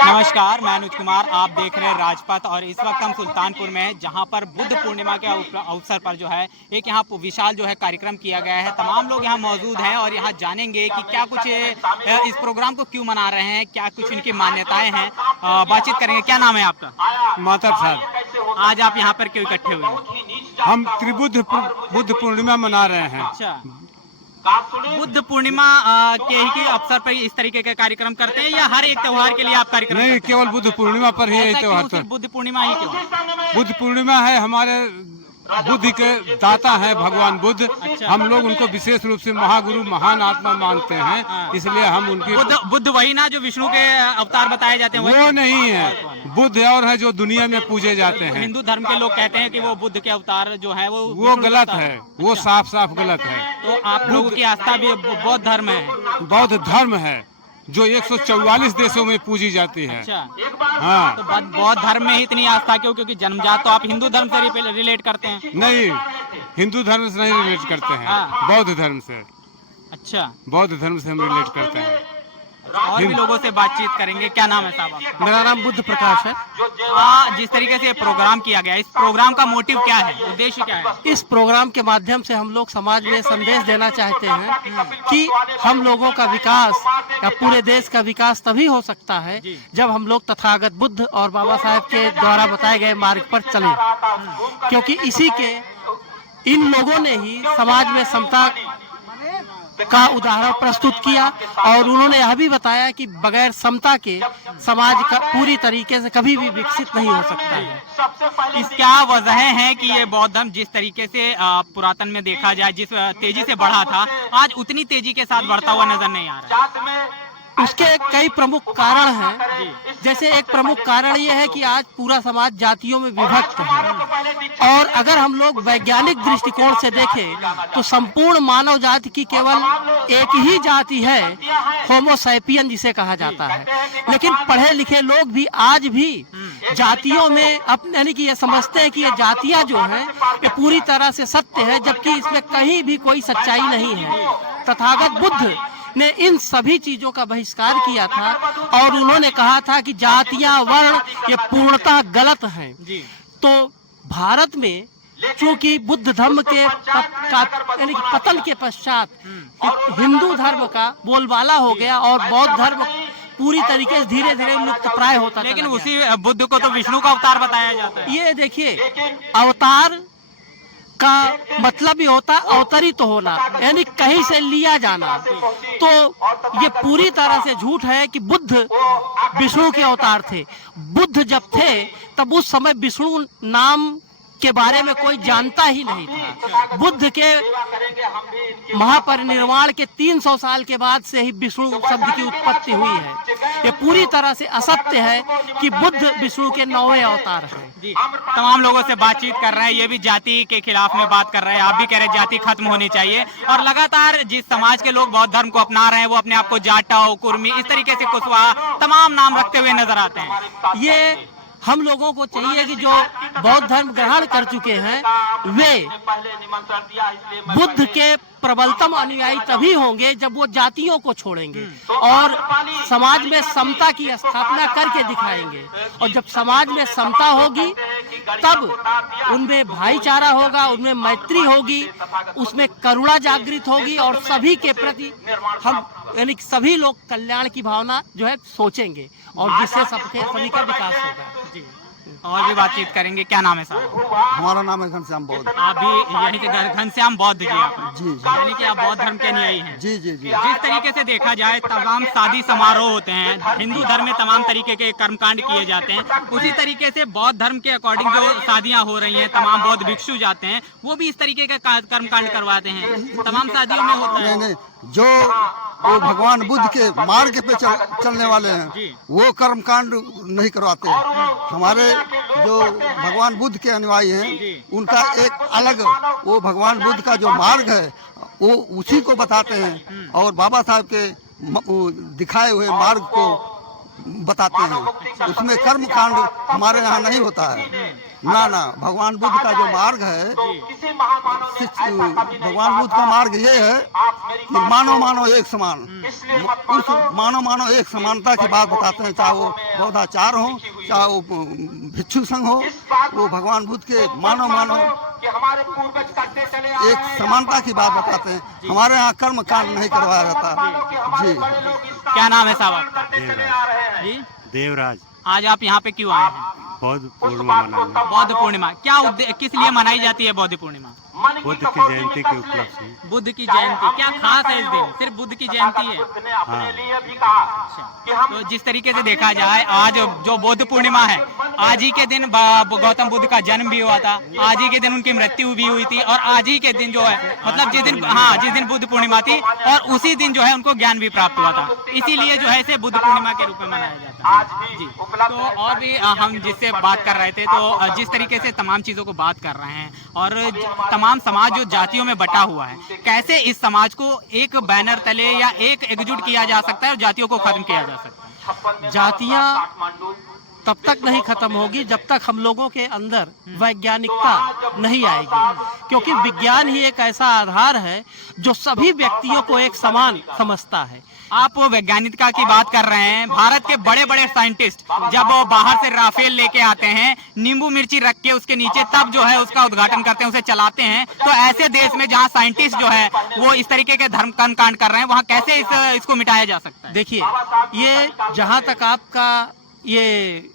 नमस्कार, मैं अनुज कुमार। आप देख रहे हैं राजपथ और इस वक्त हम सुल्तानपुर में हैं, जहां पर बुद्ध पूर्णिमा के अवसर पर जो है एक यहाँ विशाल जो है कार्यक्रम किया गया है। तमाम लोग यहाँ मौजूद हैं और यहाँ जानेंगे कि क्या कुछ इस प्रोग्राम को क्यों मना रहे हैं, क्या कुछ इनकी मान्यताएं हैं। बातचीत करेंगे। क्या नाम है आपका? माता साहब, आज आप यहाँ पर क्यों इकट्ठे हुए हैं? हम बुद्ध पूर्णिमा मना रहे हैं। अच्छा, बुद्ध पूर्णिमा के ही के अवसर पर इस तरीके के कार्यक्रम करते हैं या हर एक त्योहार के लिए आप कार्यक्रम नहीं, करते हैं? केवल बुद्ध पूर्णिमा पर ही ऐसा यही क्यों त्योहार। सिर्फ बुद्ध पूर्णिमा ही क्यों? बुद्ध पूर्णिमा है हमारे बुद्धि के दाता है भगवान बुद्ध। अच्छा। हम लोग उनको विशेष रूप से महागुरु महान आत्मा मानते हैं, इसलिए हम उनकी बुद्ध वही ना जो विष्णु के अवतार बताए जाते हैं? वो नहीं है, बुद्ध और है जो दुनिया में पूजे जाते हैं। हिंदू धर्म के लोग कहते हैं कि वो बुद्ध के अवतार जो है वो गलत है, वो साफ साफ गलत है। तो आप लोगों की आस्था भी बौद्ध धर्म है? बौद्ध धर्म है जो 144 देशों में पूजी जाती है। अच्छा, हाँ। तो बौद्ध धर्म में ही इतनी आस्था क्यों? क्योंकि जन्मजात तो आप हिंदू धर्म से रिलेट करते हैं। नहीं, हिंदू धर्म से नहीं रिलेट करते हैं, हाँ। बौद्ध धर्म से। अच्छा, बौद्ध धर्म से हम रिलेट करते हैं। और भी लोगों से बातचीत करेंगे। क्या नाम है साहब आपका? मेरा नाम बुद्ध प्रकाश है। जिस तरीके से प्रोग्राम किया गया, इस प्रोग्राम का मोटिव क्या है, उद्देश्य क्या है? इस प्रोग्राम के माध्यम से हम लोग समाज में संदेश देना चाहते हैं कि हम लोगों का विकास या पूरे देश का विकास तभी हो सकता है जब हम लोग तथागत बुद्ध और बाबा साहेब के द्वारा बताए गए मार्ग पर चलें, क्योंकि इसी के इन लोगों ने ही समाज में समता का उदाहरण प्रस्तुत किया और उन्होंने यह भी बताया कि बगैर समता के समाज का पूरी तरीके से कभी भी विकसित नहीं हो सकता है। इस क्या वजह है कि ये बौद्ध धर्म जिस तरीके से पुरातन में देखा जाए जिस तेजी से बढ़ा था, आज उतनी तेजी के साथ बढ़ता हुआ नजर नहीं आ रहा है? उसके कई प्रमुख कारण हैं। जैसे एक प्रमुख कारण ये है कि आज पूरा समाज जातियों में विभक्त है और अगर हम लोग वैज्ञानिक दृष्टिकोण से देखें तो संपूर्ण मानव जाति की केवल एक ही जाति है, होमो सैपियन जिसे कहा जाता है। लेकिन पढ़े लिखे लोग भी आज भी जातियों में अपने यानी कि ये समझते हैं कि ये जातियां जो हैं ये पूरी तरह से सत्य है, जबकि इसमें कहीं भी कोई सच्चाई नहीं है। तथागत बुद्ध ने इन सभी चीजों का बहिष्कार किया था और उन्होंने कहा था कि जातियां वर्ण ये पूर्णतः गलत हैं। तो भारत में चूंकि बुद्ध धर्म के यानी कि पतन के पश्चात हिंदू धर्म का बोलबाला हो गया और बौद्ध धर्म पूरी तरीके से धीरे धीरे लुप्त प्राय होता। लेकिन उसी बुद्ध को तो विष्णु का अवतार बताया जाता है। ये देखिए, अवतार का मतलब भी होता अवतरित होना, यानी कहीं से लिया जाना। तो ये पूरी तरह से झूठ है कि बुद्ध विष्णु के अवतार थे। बुद्ध जब थे तब उस समय विष्णु नाम के बारे में कोई जानता ही नहीं था। बुद्ध के महापरिनिर्वाण के 300 साल के बाद से ही विष्णु शब्द की उत्पत्ति हुई है। ये पूरी तरह से असत्य है कि बुद्ध विष्णु के 9वें अवतार हैं। तमाम लोगों से बातचीत कर रहे हैं, ये भी जाति के खिलाफ में बात कर रहे हैं। आप भी कह रहे हैं जाति खत्म होनी चाहिए और लगातार जिस समाज के लोग बौद्ध धर्म को अपना रहे हैं वो अपने आप को जाटा, कुर्मी, इस तरीके से कुशवाहा तमाम नाम रखते हुए नजर आते हैं। ये हम लोगों को चाहिए कि जो बौद्ध धर्म ग्रहण कर चुके हैं वे बुद्ध के प्रबलतम अनुयायी तभी होंगे जब वो जातियों को छोड़ेंगे और समाज में समता की स्थापना करके दिखाएंगे। और जब समाज में समता होगी तब उनमें भाईचारा होगा, उनमें मैत्री होगी, उसमें करुणा जागृत होगी और सभी के प्रति हम यानी सभी लोग कल्याण की भावना जो है सोचेंगे और जिससे सभी का विकास होगा। जी, और भी बातचीत करेंगे। क्या नाम है साहब? हमारा नाम है घनश्याम बौद्ध। आप भी यहीं से? घनश्याम बौद्ध जी आप? जी जी, यानी कि आप बौद्ध धर्म के अनुयायी हैं? जी जी जी। जिस तरीके से देखा जाए तमाम शादी समारोह होते हैं, हिंदू धर्म में तमाम तरीके के कर्मकांड किए जाते हैं, उसी तरीके से बौद्ध धर्म के अकॉर्डिंग जो शादियां हो रही हैं, तमाम बौद्ध भिक्षु जाते हैं वो भी इस तरीके का कर्मकांड करवाते हैं, तमाम शादियों में होता है। नहीं, जो वो भगवान बुद्ध के मार्ग पे चलने वाले हैं वो कर्मकांड नहीं करवाते। हमारे जो भगवान बुद्ध के अनुयायी हैं उनका एक अलग वो भगवान बुद्ध का जो मार्ग है वो उसी को बताते हैं और बाबा साहब के दिखाए हुए मार्ग को बताते हैं। उसमें कर्मकांड हमारे यहाँ नहीं होता है। ना ना, भगवान बुद्ध का जो मार्ग है, भगवान बुद्ध का मार्ग ये है कि मानो मानो एक समान। उस मानो मानो एक समानता की बात बताते हैं, चाहे वो बौद्धाचार हो, चाहे वो भिक्षु संघ हो, वो भगवान बुद्ध के मानो मानो एक समानता की बात बताते हैं। हमारे यहाँ कर्म कांड नहीं करवाया जाता। जी, क्या नाम है साहब आपका? जी, देवराज। आज आप यहाँ पे क्यों आए हैं? बौद्ध पूर्णिमा मनाने, बौद्ध पूर्णिमा क्या किस लिए मनाई जाती है बौद्ध पूर्णिमा? बुद्ध की जयंती के उपलक्ष्य में। बुद्ध की जयंती क्या खास है इस दिन? सिर्फ बुद्ध की जयंती है? अच्छा। तो जिस तरीके से देखा जाए, आज जो बुद्ध पूर्णिमा है, आज ही के दिन गौतम बुद्ध का जन्म भी हुआ था, आज ही के दिन उनकी मृत्यु भी हुई थी, और आज ही के दिन जो है, मतलब जिस दिन, हाँ, जिस दिन बुद्ध पूर्णिमा थी, और उसी दिन जो है उनको ज्ञान भी प्राप्त हुआ था, इसीलिए जो है इसे बुद्ध पूर्णिमा के रूप में मनाया जाता है। जी, तो और भी हम जिससे बात कर रहे थे, तो जिस तरीके से तमाम चीज़ों को बात कर रहे हैं, और तमाम समाज जो जातियों में बटा हुआ है, कैसे इस समाज को एक बैनर तले या एक एकजुट किया जा सकता है और जातियों को खत्म किया जा सकता है? जातियां तब तक नहीं खत्म होगी जब तक हम लोगों के अंदर वैज्ञानिकता नहीं आएगी, क्योंकि विज्ञान ही एक ऐसा आधार है जो सभी व्यक्तियों को एक समान समझता है। आप वैज्ञानिकता की बात कर रहे हैं, भारत के बड़े बड़े साइंटिस्ट जब वो बाहर से राफेल लेके आते हैं, नींबू मिर्ची रख के उसके नीचे, तब जो है उसका उद्घाटन करते हैं, उसे चलाते हैं। तो ऐसे देश में जहां साइंटिस्ट जो है वो इस तरीके के धर्म कांड कर रहे हैं, वहां कैसे इसको मिटाया जा सकता है? देखिए, ये जहां तक आपका ये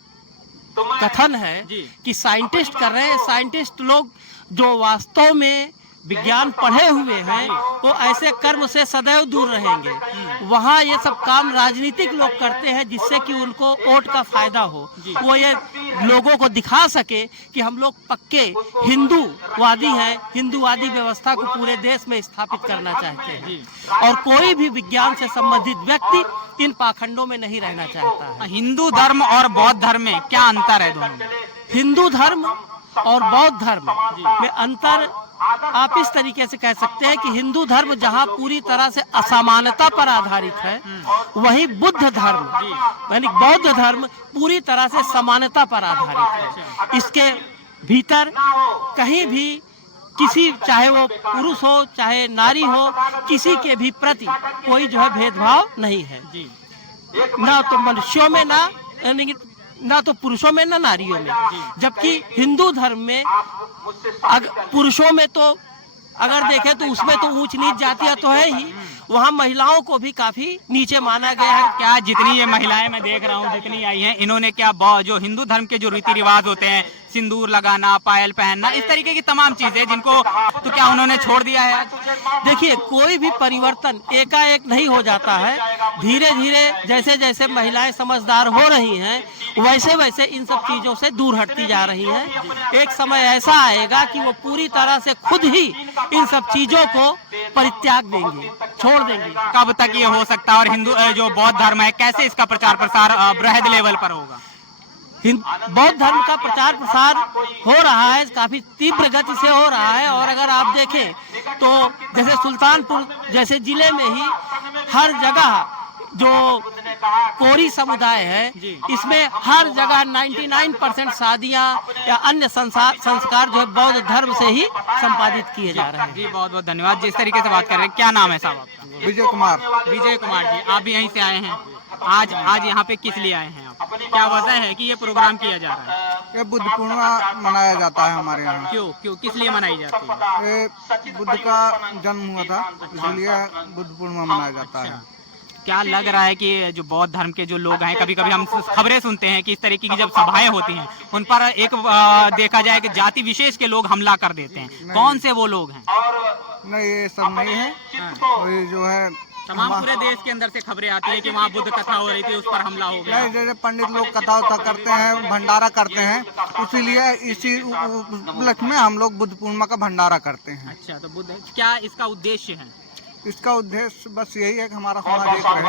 कथन है कि साइंटिस्ट कर रहे हैं, साइंटिस्ट लोग जो वास्तव में विज्ञान पढ़े हुए हैं, वो ऐसे कर्म से सदैव दूर रहेंगे। वहाँ ये सब काम राजनीतिक लोग करते हैं जिससे कि उनको वोट का फायदा हो, वो ये लोगों को दिखा सके कि हम लोग पक्के हिंदूवादी हैं, हिंदूवादी व्यवस्था को पूरे देश में स्थापित करना चाहते हैं। और कोई भी विज्ञान से संबंधित व्यक्ति इन पाखंडों में नहीं रहना चाहता है। हिंदू धर्म और बौद्ध धर्म में क्या अंतर है दोनों में? हिंदू धर्म और बौद्ध धर्म में अंतर आप इस तरीके से कह सकते हैं कि हिंदू धर्म जहां पूरी तरह से असमानता पर आधारित है, वहीं बुद्ध धर्म यानी बौद्ध धर्म पूरी तरह से समानता पर आधारित है। इसके भीतर कहीं भी किसी, चाहे वो पुरुष हो चाहे नारी हो, किसी के भी प्रति कोई जो है भेदभाव नहीं है, ना तो मनुष्यों में, ना तो पुरुषों में, ना नारियों में। जबकि हिंदू धर्म में पुरुषों में तो अगर देखें तो उसमें तो ऊंच नीच जातियां तो है ही, वहाँ महिलाओं को भी काफी नीचे माना गया है। क्या जितनी ये महिलाएं मैं देख रहा हूँ जितनी आई हैं, इन्होंने क्या जो हिंदू धर्म के जो रीति रिवाज होते हैं, सिंदूर लगाना, पायल पहनना, इस तरीके की तमाम चीजें जिनको, तो क्या उन्होंने छोड़ दिया है? देखिए, कोई भी परिवर्तन एकाएक नहीं हो जाता है। धीरे धीरे जैसे जैसे महिलाएं समझदार हो रही हैं, वैसे वैसे इन सब चीजों से दूर हटती जा रही हैं। एक समय ऐसा आएगा कि वो पूरी तरह से खुद ही इन सब चीजों को परित्याग देंगे, छोड़ देंगे। कब तक ये हो सकता है? और हिंदू जो बौद्ध धर्म है, कैसे इसका प्रचार प्रसार बृहद लेवल पर होगा? बौद्ध धर्म का प्रचार प्रसार हो रहा है, काफी तीव्र गति से हो रहा है। और अगर आप देखें तो जैसे सुल्तानपुर जैसे जिले में ही हर जगह जो कोरी समुदाय है, इसमें हर जगह 99% शादियां या अन्य संस्कार जो है बौद्ध धर्म से ही संपादित किए जा रहे हैं। जी, बहुत बहुत धन्यवाद। जिस तरीके से बात कर रहे हैं, क्या नाम है साहब आपका? विजय कुमार। विजय कुमार जी, आप भी यहीं से आए हैं? आज यहाँ पे किस लिए आए हैं आप? क्या वजह है कि ये प्रोग्राम किया जा रहा है? ये बुद्ध पूर्णिमा मनाया जाता है हमारे यहाँ। क्यों किस लिए मनाई जाती है? ये बुद्ध का जन्म हुआ था, इसलिए बुद्ध पूर्णिमा मनाया जाता है। क्या लग रहा है कि जो बौद्ध धर्म के जो लोग हैं, कभी कभी हम खबरें सुनते हैं कि इस तरीके की जब सभाएं होती हैं, उन पर एक देखा जाए कि जाति विशेष के लोग हमला कर देते हैं, कौन से वो लोग हैं? नहीं, ये सब नहीं है। ये जो है तमाम पूरे देश के अंदर से खबरें आती है कि वहाँ बुद्ध कथा हो रही थी, उस पर हमला हो गया। नहीं, जैसे पंडित लोग कथा उथा करते हैं, भंडारा करते हैं, इसीलिए इसी उपलक्ष्य में हम लोग बुद्ध पूर्णिमा का भंडारा करते हैं। अच्छा, तो बुद्ध क्या इसका उद्देश्य है? इसका उद्देश्य बस यही है कि हमारा समाज एक रहे।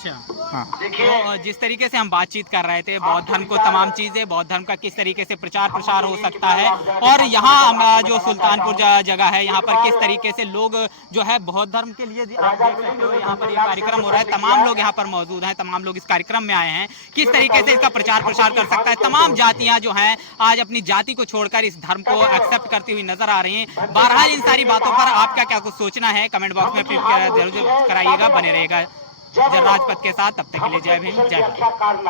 अच्छा, हाँ। तो जिस तरीके से हम बातचीत कर रहे थे बौद्ध धर्म को तमाम चीजें, बौद्ध धर्म का किस तरीके से प्रचार प्रसार हो सकता है, और यहाँ जो सुल्तानपुर जगह है यहाँ पर किस तरीके से लोग जो है बौद्ध धर्म के लिए आप देख सकते हो यहाँ पर ये कार्यक्रम हो रहा है, तमाम लोग यहाँ पर मौजूद हैं, तमाम लोग इस कार्यक्रम में आए हैं, किस तरीके से इसका प्रचार प्रसार कर सकता है। तमाम जातियां जो हैं आज अपनी जाति को छोड़कर इस धर्म को एक्सेप्ट करती हुई नजर आ रही हैं। बहरहाल इन सारी बातों पर आपका क्या कुछ सोचना है कमेंट बॉक्स में जरूर कराइएगा, बने रहेगा राजपथ के साथ। तब तक के लिए जय भीम, जय भारत।